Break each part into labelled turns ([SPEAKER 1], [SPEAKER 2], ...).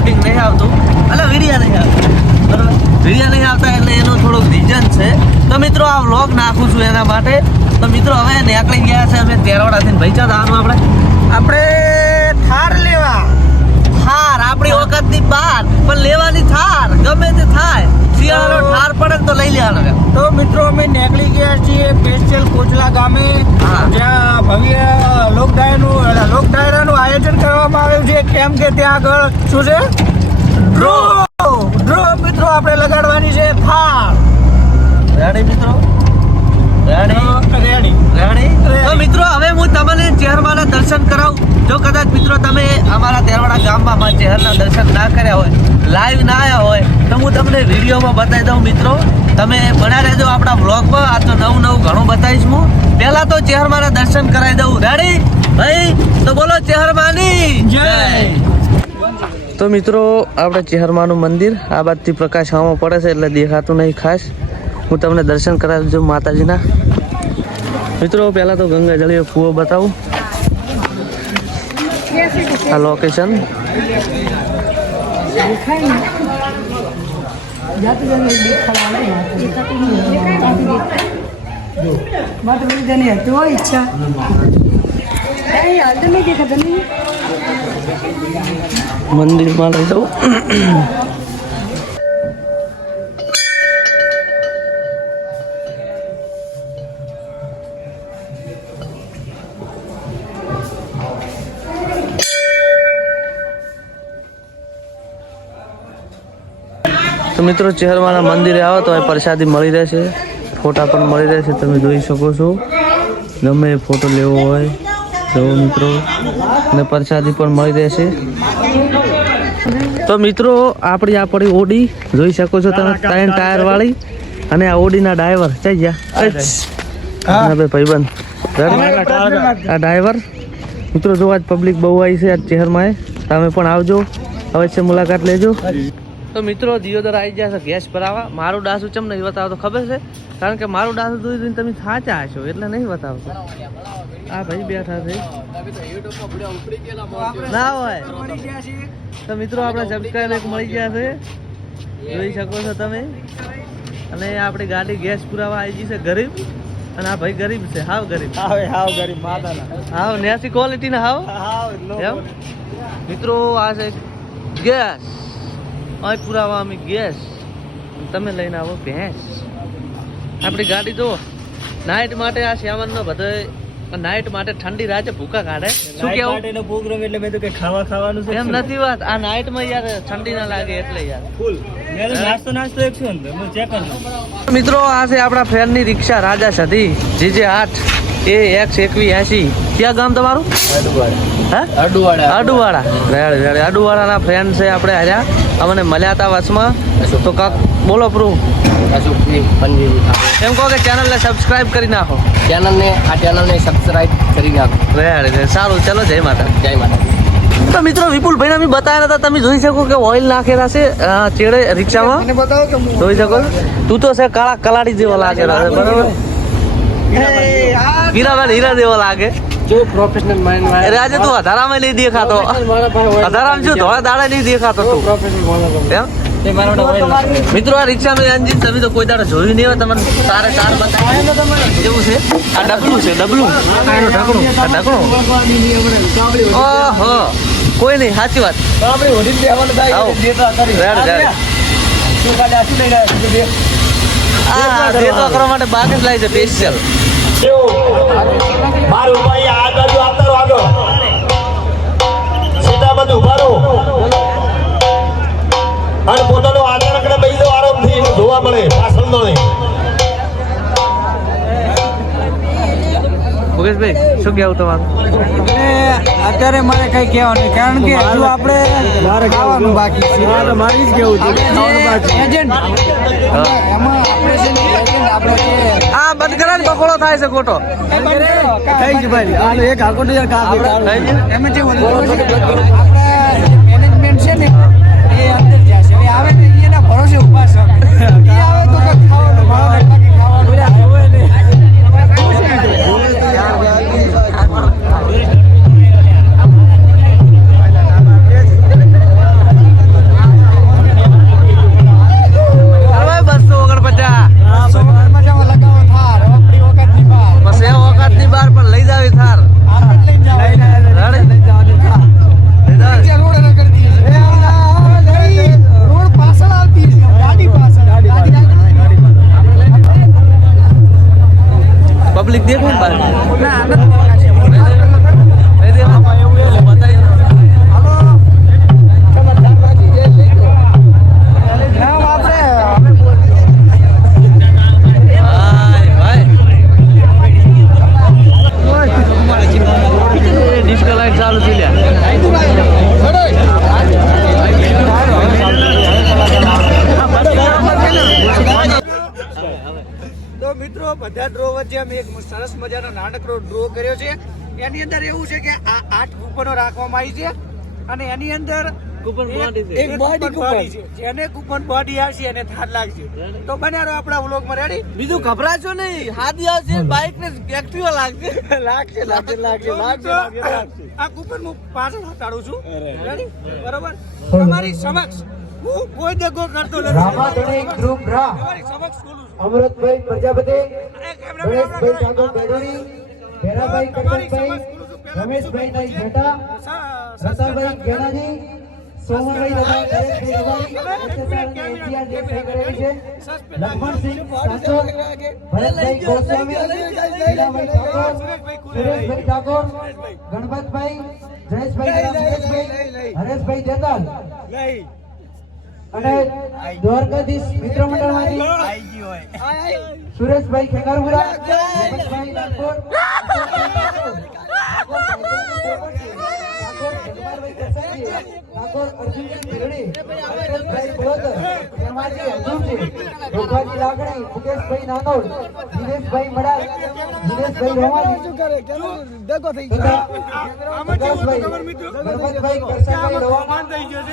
[SPEAKER 1] Shooting નહીં આવતું. એટલે વિડીયા નહીં આવતું. બરાબર? વિડીયા નહીં આવતા એટલે એનું થોડુંક રીઝન છે. તો મિત્રો આ વ્લોગ નાખું છું એના માટે. તો મિત્રો હવે નીકળી ગયા છે અમે તેરવાડાથી ભૈચા જવાનું આપણે.
[SPEAKER 2] આપણે થાર લેવા.
[SPEAKER 1] થાર આપણી વખતની બાર. પણ લેવાની થાર ગમે તે થાય. શિયાળાનો ઠાર પડે તો લઈ લેવાનો
[SPEAKER 2] તો મિત્રો અમે નીકળી ગયા છીએ સ્પેશિયલ કોચલા ગામે
[SPEAKER 1] હા.
[SPEAKER 2] જ્યાં ભવ્ય લોક ડાયરાનું એટલે લોક ડાયરાનું આયોજન કરવામાં આવ્યું છે કેમ કે ત્યાં આગળ શું છે? ડ્રો! ડ્રો મિત્રો આપણે લગાડવાની છે ફાળ
[SPEAKER 1] રેડી મિત્રો? રેડી?
[SPEAKER 2] રેડી.
[SPEAKER 1] રેડી? તો મિત્રો હવે હું તમને ચેહરમાના દર્શન કરાવું. જો કદાચ મિત્રો તમે અમારા તેરવાડા ગામમાં ચેહરના દર્શન ના કર્યા હોય લાઈવ ના આવ્યા હોય તો હું તમને વિડીયોમાં બતાવી દઉં મિત્રો. તમે બના રહેજો આપણા બ્લોગમાં આ તો નવું નવું ઘણું બતાવીશ હું. પહેલા તો ચેહરમાના દર્શન કરાવી દઉં. રેડી ભાઈ તો બોલો ચહેરમાની
[SPEAKER 2] જય
[SPEAKER 1] તો મિત્રો આપણે ચહેરમાનું મંદિર આ બાજુથી પ્રકાશ હવામાં પડે છે એટલે દેખાતું નહીં ખાસ હું તમને દર્શન કરાવજો માતાજીના મિત્રો પહેલાં તો ગંગા જળીએ બતાવું આ લોકેશન
[SPEAKER 3] ઈચ્છા
[SPEAKER 1] મંદિરમાં લઈ જાઉં. મિત્રો ચહેરવાના મંદિરે આવો તો પ્રસાદી મળી રહેશે. ફોટા પણ મળી રહેશે, તમે જોઈ શકો છો. ગમે ફોટો લેવો હોય. જો મિત્રો ને પ્રસાદી પણ મળી રહેશે. તો મિત્રો આપણી આ પડી ઓડી જોઈ શકો છો તમે ત્રણ ટાયર વાળી અને આ ઓડીના ડ્રાઈવર. જઈ ગયા. ભાઈ ભાઈબંધ. આ ડ્રાઈવર. મિત્રો જો આજ પબ્લિક બહુ આવી છે આજ ચહેરમાં તમે પણ આવજો. અવશ્ય મુલાકાત લેજો. તો મિત્રો દિયોદર આવી જશે છે ગેસ ભરાવા. મારું ડાસું ચમ નહીં બતાવતો ખબર છે? કારણ કે મારું ડાસું જોઈ જોઈને તમે થાચા હશો એટલે નહીં બતાવતો. આ ભાઈ બેઠા છે. ના હોય. તો મિત્રો આપણે સબસ્ક્રાઈબ એક મળી ગયા છે. જોઈ શકો છો તમે. અને આપણી ગાડી ગેસ પુરાવા આવી ગઈ છે ગરીબ. અને આ ભાઈ ગરીબ છે. હાવ ગરીબ.
[SPEAKER 2] આવે હાવ ગરીબ માતાના.
[SPEAKER 1] હાવ નેસી ક્વોલિટી ના હાવ.
[SPEAKER 2] હાવ
[SPEAKER 1] મિત્રો આ છે ગેસ. અહીં પુરાવા અમે ગેસ. તમે લઈને આવો ભેંસ. આપણી ગાડી જુઓ. નાઇટ માટે આ શ્યામનનો બધો નાઇટ માટે ઠંડી રાતે ભૂકા કાઢે. શું કેવું?
[SPEAKER 2] પ્રોગ્રામ એટલે મેં તો કઈ ખાવા ખાવાનું છે
[SPEAKER 1] એમ નથી વાત. આ નાઇટમાં યાર ઠંડી ના લાગે એટલે યાર.
[SPEAKER 2] ફૂલ. મેં નાસ્તો નાસ્તો એક છું ને હું ચેક કરું
[SPEAKER 1] મિત્રો આ છે આપણા ફ્રેન્ડની રિક્ષા રાજા સધી. જીજે આઠ એ એક્સ એકવી એસી. ક્યાં ગામ તમારું? અડુવાળા રેડ રેડ અડુવાળાના ફ્રેન્ડ છે આપણે હાર્યા. અમને મળ્યા હતા વચમાં તો કાક બોલો પ્રૂ. એમ કહો કે ચેનલને સબસ્ક્રાઇબ કરી નાખો.
[SPEAKER 4] ચેનલને આ ચેનલને સબસ્ક્રાઇબ કરી નાખો.
[SPEAKER 1] રેડ રેડ સારું ચલો જય માતા
[SPEAKER 4] જય માતા
[SPEAKER 1] તો મિત્રો વિપુલભાઈને અમે બતાવ્યા હતા. તમે જોઈ શકો કે ઓઇલ નાખેલા છે ચેડે રિક્ષામાં. જોઈ શકો? તું તો છે કાળા કલાડી જેવો લાગેલા છે બરોબર? હીરાબેન હીરા જેવો લાગે.
[SPEAKER 4] જો પ્રોફેશનલ માઇન્ડ
[SPEAKER 1] અરે આજે તું અધારામાં નહીં દેખાતો. અધારામાં શું ધોળા દાડા નહીં દેખાતો તું?
[SPEAKER 4] પ્રોફેશનલ
[SPEAKER 1] એમ? મિત્રો આ રિક્ષાનું એન્જિન તમે તો કોઈ દાડો જોયું નહીં હોય તમને તારે તાર બતાવે. કેવું છે? આ ડબલું છે ડબલું. ઢકણું. આ ઢકણું. ઓહો કોઈ નહીં સાચી વાત.
[SPEAKER 2] આપણે ઓઢી દેવાનું થાય
[SPEAKER 1] આવો.
[SPEAKER 2] દેતા કરી.
[SPEAKER 1] રેડ, રેડ.
[SPEAKER 2] શું કાલે આશું લઈ ગયા બે.
[SPEAKER 1] આ દેતો કરવા. માટે બાગ જ લાવી છે સ્પેશિયલ
[SPEAKER 5] મારું ભાઈ આ બાજુ આવતા આગળ. સીધા બધું ઊભા રહો. અને પોતાનો આગળ બેસી દો આરામથી જોવા મળે પાછળ નો નહીં
[SPEAKER 1] મુકેશભાઈ શું કહેવું તમારું?
[SPEAKER 2] અત્યારે મારે કઈ કહેવાનું કારણ કે હજુ આપણે ખાવાનું બાકી છે. મારી જ કેવું છે. એજન્ટ
[SPEAKER 1] બકોળો થાય છે ખોટો
[SPEAKER 2] થઈ જ ભાઈ. એક હાકોટ યાર કાપી
[SPEAKER 1] થઈ
[SPEAKER 2] જે એની અંદર એવું છે કે આ આઠ કૂપનો રાખવામાં આવી છે અને એની અંદર
[SPEAKER 1] કૂપન બોડી
[SPEAKER 2] એક બોડી બોડી છે. જેને કૂપન બોડી આવશે એને થાર લાગશે. તો બનારો આપણા વ્લોગમાં રેડી
[SPEAKER 1] બીજું ગભરાશો નહીં. હાથી આવશે બાઇક ને એક્ટિવા લાગશે.
[SPEAKER 2] લાગશે લાગશે લાગશે લાગશે આ કૂપન હું પાછળ હટાડું છું. રેડી બરોબર? તમારી સમક્ષ. હું કોઈ દેખો કરતો નથી.
[SPEAKER 6] રામાધણી ગ્રુપ રા.
[SPEAKER 2] તમારી સમક્ષ ખોલું છું.
[SPEAKER 6] અમૃતભાઈ પ્રજાપતિ ગણેશભાઈ ઠાકોર બેડોરી ભેરાભાઈ કટકભાઈ રમેશભાઈ ભાઈ જેઠા રતાભાઈ ગેણાજી સોમભાઈ રવા નરેશભાઈ રવાણી એસએસઆર એજીઆર જે કરેલી છે લક્ષ્મણસિંહ સાચો ભરતભાઈ ગોસ્વામી લીલાભાઈ ઠાકોર સુરેશભાઈ ઠાકોર ગણપતભાઈ જયેશભાઈ હરેશભાઈ જેતાલ અને દ્વારકાધીશ મિત્ર મંડળમાંથી સુરેશભાઈ ખેગારપુરા હર્ષદભાઈ બોદર હેમાજી હજુમજી લાગણી મુકેશભાઈ નાનોડ દિનેશભાઈ મડાલ દિનેશભાઈ રોમાણી તથા પ્રકાશભાઈ ગણપતભાઈ કરશનભાઈ રવાના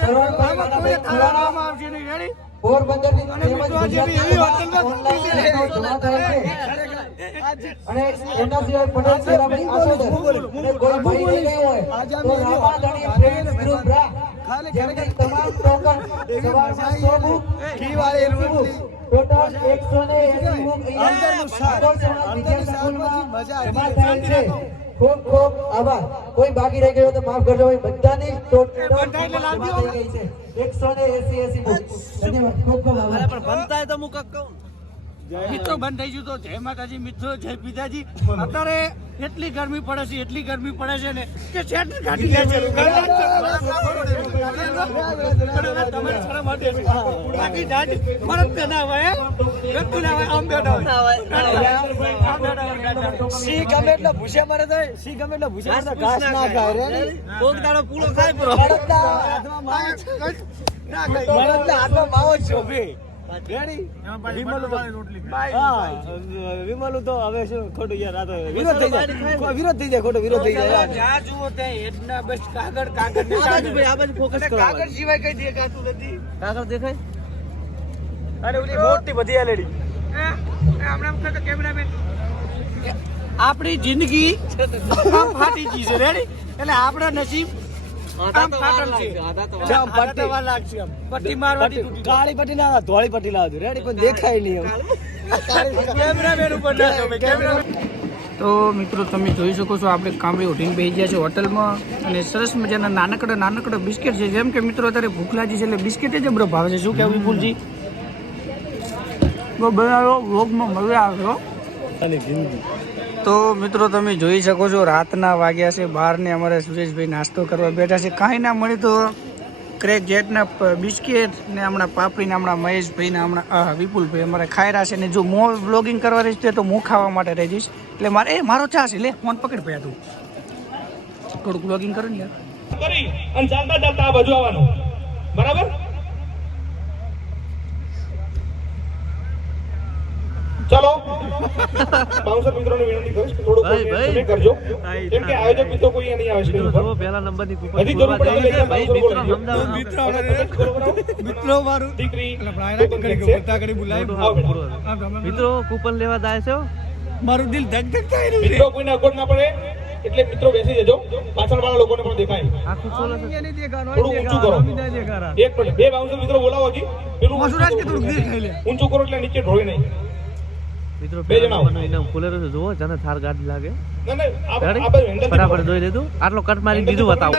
[SPEAKER 6] સરવણભાઈ મનાભાઈ ખુરાણા પોરબંદરથી તેમજ ગુજરાતમાં ઓનલાઈન એકાઉન્ટ જમા થયેલ છે. અને એમના સિવાય પટેલ સેરાભાઈ આસોદર કોઈ ભાઈ રહી હોય તો રામાધણી ફ્રેન્ડ્સ ગ્રુપ રા. જેમની તમામ ટોકન સવારમાં 100 બુક ઘીવાળી બુક ટોટલ 180 બુક અહીંયા ઠાકોર સમાજ વિદ્યા સંકુલમાં છે. ખૂબ ખૂબ આભાર. કોઈ બાકી રહી ગયો તો માફ કરજો ભાઈ. બધાની ટોટલ થઈ ગઈ છે. 180 80 બુક. ધન્યવાદ. ખૂબ ખૂબ આભાર.
[SPEAKER 1] પણ બનતા તો હું કહું.
[SPEAKER 2] મિત્રો બંધ થઈ ગયું તો જય માતાજી મિત્રો જય પિતાજી અત્યારે એટલી ગરમી પડે છે એટલી ગરમી પડે છે ને કે શેટ કાઢી લે છે. બાકી જાજ ફરક તો ના હોય ગતું ના હોય આમ બેઠા હોય આમ બેઠા હોય
[SPEAKER 4] સિંહ ગમે એટલે ભૂસે મરે તો સી ગમે એટલે ભૂસે મરે તો ઘાસ ના ખાય રે
[SPEAKER 1] કોક દાડો પૂળો ખાય
[SPEAKER 4] માવો
[SPEAKER 2] ના
[SPEAKER 4] ખાય હાથમાં માવો છો શોભે. રેડી? તો- હા, વિમલું તો હવે શું ખોટું યાર આ તો વિરોધ થઈ જાય. વિરોધ થઈ જાય ખોટો વિરોધ થઈ જાય.
[SPEAKER 2] જ્યાં જુઓ ત્યાં હેડના બસ કાગળ કાગળ ને
[SPEAKER 1] આ બાજુ ભાઈ આ બાજુ ફોકસ કરો
[SPEAKER 2] કાગળ સિવાય કઈ દેખાતું નથી.
[SPEAKER 1] કાગળ દેખાય?
[SPEAKER 2] અને ઓલી મોટી બધી એલઈડી હમણાં વખતે કેમેરામેન આપણી જિંદગી આમ ફાટી ગઈ છે. રેડી એટલે આપણા નસીબ
[SPEAKER 4] કાળી પટ્ટી ના ધોળી પટ્ટી રેડી દેખાય નહીં
[SPEAKER 2] તો મિત્રો તમે જોઈ શકો છો આપણે કામડી ઉઠીને બેસી ગયા છે હોટલમાં અને સરસ મજાના નાનકડા નાનકડા બિસ્કિટ છે જેમ કે મિત્રો અત્યારે ભૂખ લાગી છે એટલે બિસ્કિટ જ અબરો ભાવે છે શું કેવું વિપુલજી બનાવો વ્લોગમાં મજા આવ્યો તો મિત્રો તમે જોઈ શકો છો, રાતના વાગ્યા છે, બહારને અમારે સુરેશભાઈ નાસ્તો કરવા બેઠા છે. કાંઈ ના મળ્યું તો ક્રેક જેટના બિસ્કિટ ને હમણાં પાપડીને હમણાં મહેશભાઈ ને હમણાં વિપુલભાઈ અમારે ખાયરા છે ને જો મો બ્લોગિંગ કરવા રહીશ તો હું ખાવા માટે રહી જઈશ. એટલે મારે, એ મારો ચા છે, લે, ફોન પકડ પડ્યા તું. થોડુંક બ્લોગિંગ કરો ને યાર.
[SPEAKER 5] કરી અને ચાલતા ચાલતા આ બાજુ આવવાનું. બરાબર? ચલો. બાઉન્સર મિત્રોને વિનંતી કરીશ કે થોડું. તમે કરજો. કેમ કે આયોજક મિત્રો કોઈ અહીંયા નહીં આવે છે ઉપર
[SPEAKER 1] પહેલા નંબરની
[SPEAKER 5] હજી જરૂર પડે
[SPEAKER 1] ભાઈ મિત્રો
[SPEAKER 5] અને તમે જ
[SPEAKER 2] મિત્રો મારું
[SPEAKER 5] દીકરી કોઈ પણ છે. કરી બોલાય.
[SPEAKER 1] મિત્રો કૂપન લેવા જાય છે
[SPEAKER 2] મારું દિલ ધક ધક થઈ રહ્યું
[SPEAKER 5] મિત્રો કોઈને અગવડ ના પડે એટલે મિત્રો બેસી જજો. પાછળ વાળા લોકોને પણ દેખાય.
[SPEAKER 1] આ ખોલે છે.
[SPEAKER 5] થોડું ઊંચું કરો. એક મિનિટ. બે બાઉન્સર મિત્રો બોલાવો હજી. પેલું
[SPEAKER 2] મસુરાજ કે થોડું દેખાય લે.
[SPEAKER 5] ઊંચું કરો એટલે નીચે ઢોળી નહીં.
[SPEAKER 1] મિત્રો
[SPEAKER 5] બે જણા
[SPEAKER 1] ઇનામ છે. જુઓ જેને થાર ગાડી લાગે. ફટાફટ જોઈ લીધું આટલો કટ મારી દીધું બતાવો.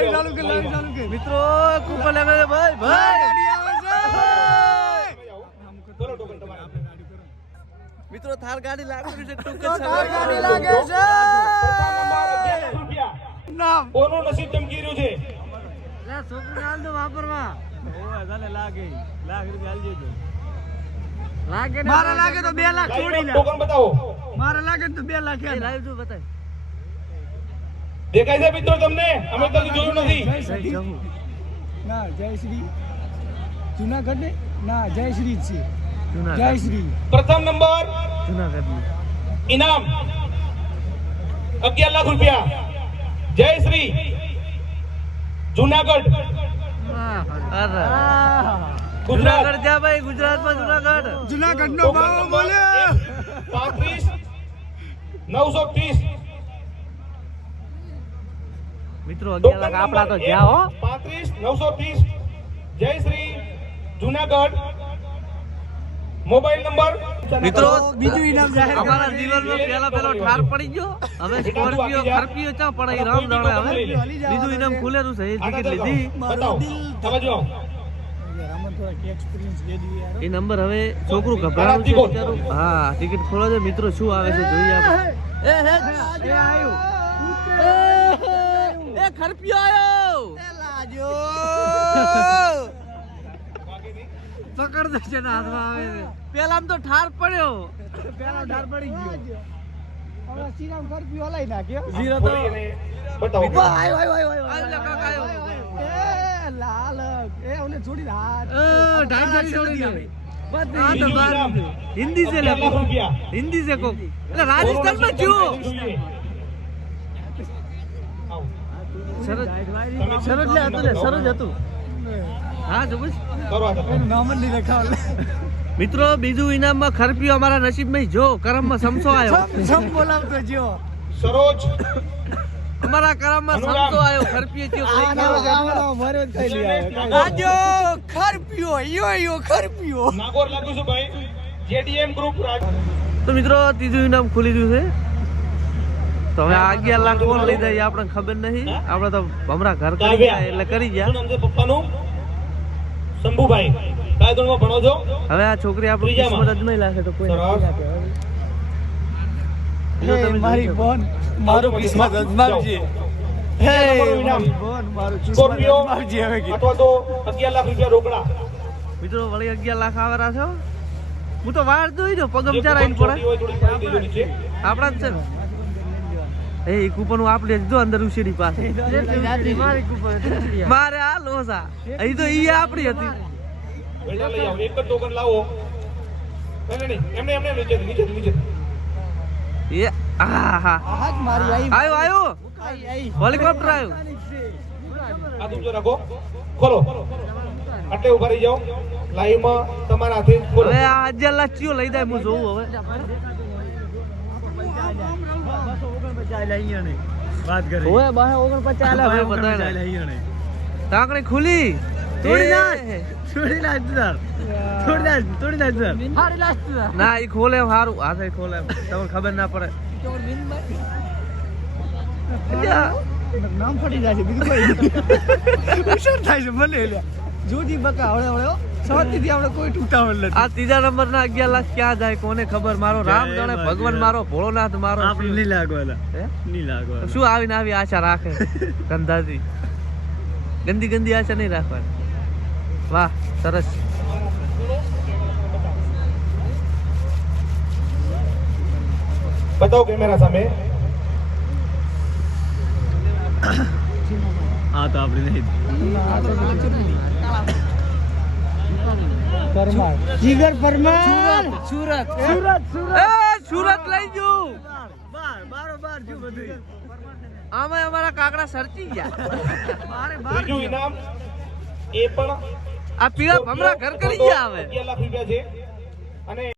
[SPEAKER 1] મિત્રો કૂપન લેવા ભાઈ ભાઈ. ભાઈ
[SPEAKER 5] બોલો ટોકન તમારે.
[SPEAKER 1] મિત્રો થાર ગાડી લાગે છે. ટૂંક જ
[SPEAKER 2] ગાડી લાગે છે.
[SPEAKER 5] પ્રથમ નંબર અગિયાર લાખ રૂપિયા
[SPEAKER 2] નામ
[SPEAKER 5] લાગે. નસીબ રૂપિયા રહ્યું છે
[SPEAKER 2] મારા લાગે તો 2 લાખ છોડી લે
[SPEAKER 5] ટોકન બતાવો.
[SPEAKER 2] મારા લાગે તો 2 લાખ
[SPEAKER 1] એ લાઈવ જો બતાય.
[SPEAKER 5] દેખાય છે મિત્રો તમને? અમે તો જોયું નથી.
[SPEAKER 2] ના જય શ્રી જુનાગઢ ને? ના જય શ્રી છે જય શ્રી.
[SPEAKER 5] પ્રથમ નંબર.
[SPEAKER 1] જુનાગઢ
[SPEAKER 5] ઇનામ. અગિયાર લાખ રૂપિયા. જય શ્રી જુનાગઢ.
[SPEAKER 1] અરે.
[SPEAKER 5] ગુજરાત
[SPEAKER 1] જુનાગઢ જા ભાઈ ગુજરાતમાં જુનાગઢ.
[SPEAKER 2] જુનાગઢ નો ભાવ બોલે.
[SPEAKER 1] મિત્રો અગિયાર લાખ આપડા તો જ્યાં હો.
[SPEAKER 5] પાંત્રીસ નવસો ત્રીસ. જય શ્રી જુનાગઢ. Mobile number.
[SPEAKER 1] મિત્રો
[SPEAKER 2] બીજું ઇનામ જાહેર
[SPEAKER 1] અમારા જીવનમાં પેલા પેલો ઠાર પડી ગયો. હવે સ્કોર્પિયો ખરપિયો ચા પડે એ રામ જાણે હવે. બીજું ઇનામ ખુલેલું છે એ ટિકિટ લીધી.
[SPEAKER 5] બતાવો. તમે જો
[SPEAKER 2] આમાં થોડા એક્સપિરિયન્સ દે દી યાર
[SPEAKER 1] એ નંબર હવે છોકરું ગભરાવું છે બિચારું. હા ટિકિટ ખોલો છે મિત્રો શું આવે છે જોઈએ આપણે. એ હે
[SPEAKER 2] એ આયો.
[SPEAKER 1] એ ખરપિયો આયો. પકડ દે છે હાથમાં આવે છે. પેલા તો ઠાર પડ્યો.
[SPEAKER 2] પેલા ડાર પડી ગયો. હવે શ્રીરામ કરપી હલાઈ નાખ્યો.
[SPEAKER 1] ઝીરો તો
[SPEAKER 5] બતાવો.
[SPEAKER 2] આયો આયો આયો આયો
[SPEAKER 1] આયો. કાકા આયો. હિન્દી
[SPEAKER 5] સે લાખ
[SPEAKER 1] હિન્દી સે કોક. એટલે રાજસ્થાનમાં.
[SPEAKER 5] આવો.
[SPEAKER 1] સરસ. સરસ લે હતું લે સરસ હતું. હા. જો બસ
[SPEAKER 5] કરો આ તમે.
[SPEAKER 2] નામ જ નહીં લખાવ
[SPEAKER 1] મિત્રો બીજું ઇનામમાં ખરપિયો અમારા નસીબમાં જો. કરમમાં સમસો આવ્યો
[SPEAKER 2] સમ બોલાવતો જો
[SPEAKER 5] સરોજ
[SPEAKER 1] અમારા કરમમાં સમસો આવ્યો થઈ
[SPEAKER 2] લી આજો ખરપ્યો યો યો ખરપ્યો
[SPEAKER 5] નાગોર લાગુ છું ભાઈ. જેડીએમ ગ્રુપ
[SPEAKER 1] તો મિત્રો ત્રીજું ઇનામ ખુલી ગયું છે. તો હવે આ અગિયાર લાખ કોણ લઈ જાય આપણે આપણને ખબર નહીં. આપણે તો હમણાં ઘર કરી ગયા એટલે કરી ગયા.
[SPEAKER 5] પપ્પાનું? શંભુભાઈ. કયા ભણો છો?
[SPEAKER 1] હવે આ છોકરી આપણું. કિસ્મત અજમાઈ લાગે તો કોઈ
[SPEAKER 2] મારી
[SPEAKER 1] ફોન
[SPEAKER 2] બોન. મારું કિસ્મત અજમાવજે
[SPEAKER 5] સ્કોર્પિયો.
[SPEAKER 2] અજમાવજે હવે કે
[SPEAKER 5] અથવા તો અગિયાર લાખ રૂપિયા રોકડા.
[SPEAKER 1] મિત્રો વળી અગિયાર લાખ આવેલા છો હું. તો વાર જોઈ જો પગમ ચાર આવીને પડે. આપણા જ છે ને. એ કૂપન હું આપડે જો અંદર ઉછેડી પાસે. મારે આ લોસા અહીં તો ઈ આપડી હતી.
[SPEAKER 5] પૈસા લઈ આવો. એક જ ટોકન લાવો. નહીં, નહીં, નહીં. એમને એમને નીચે નીચે નીચે
[SPEAKER 1] એ આ હા
[SPEAKER 2] આજ મારી આઈ
[SPEAKER 1] આયો આયો.
[SPEAKER 2] આઈ આઈ
[SPEAKER 1] હેલિકોપ્ટર આવ્યું
[SPEAKER 5] આ તું જો રાખો. ખોલો. આટલે ઊભા રહી જાઓ. લાઈવમાં તમારા હાથે ખોલો.
[SPEAKER 1] હવે આ અગિયાર લાખ લઈ જાય હું જોઉં હવે. ઓય બાહે ઓગણપચાસ આલે હવે બધાને તાકડી ખુલી.
[SPEAKER 2] તોડી નાખ. છોડી નાખ તું છોડી નાખ તોડી નાખ
[SPEAKER 1] ના એ ખોલે સારું હારું હાથે ખોલે. તમને ખબર ના પડે. જા.
[SPEAKER 2] નામ ફટી જાય છે બીજું કોઈ ઉછળ થાય છે મને જોજી બકા હળે હળે શાંતિથી આપણે કોઈ તૂટાવડ નથી.
[SPEAKER 1] આ ત્રીજા નંબર ના અગિયાર લાખ ક્યાં જાય કોને ખબર? મારો રામ જાણે ભગવાન મારો ભોળોનાથ મારો
[SPEAKER 2] આપણે નહીં લાગવાના. નહીં લાગવાના.
[SPEAKER 1] શું આવીને આવી આશા રાખે? ધંધાથી ગંદી ગંદી આશા નહીં રાખવાની. વાહ સરસ.
[SPEAKER 5] બતાવો કેમેરા સામે
[SPEAKER 2] હા તો આપણે નહીં પરમાર જીગર પરમાર સુરત સુરત સુરત
[SPEAKER 1] સુરત લઈ જઉં
[SPEAKER 2] બાર બારો બાર જો બધું
[SPEAKER 1] આમાં અમારા કાકડા સરચી ગયા
[SPEAKER 5] ત્રીજું ઇનામ એ પણ
[SPEAKER 1] આ પીળા ભમરા ઘર કરી ગયા હવે
[SPEAKER 5] અગિયાર લાખ રૂપિયા છે અને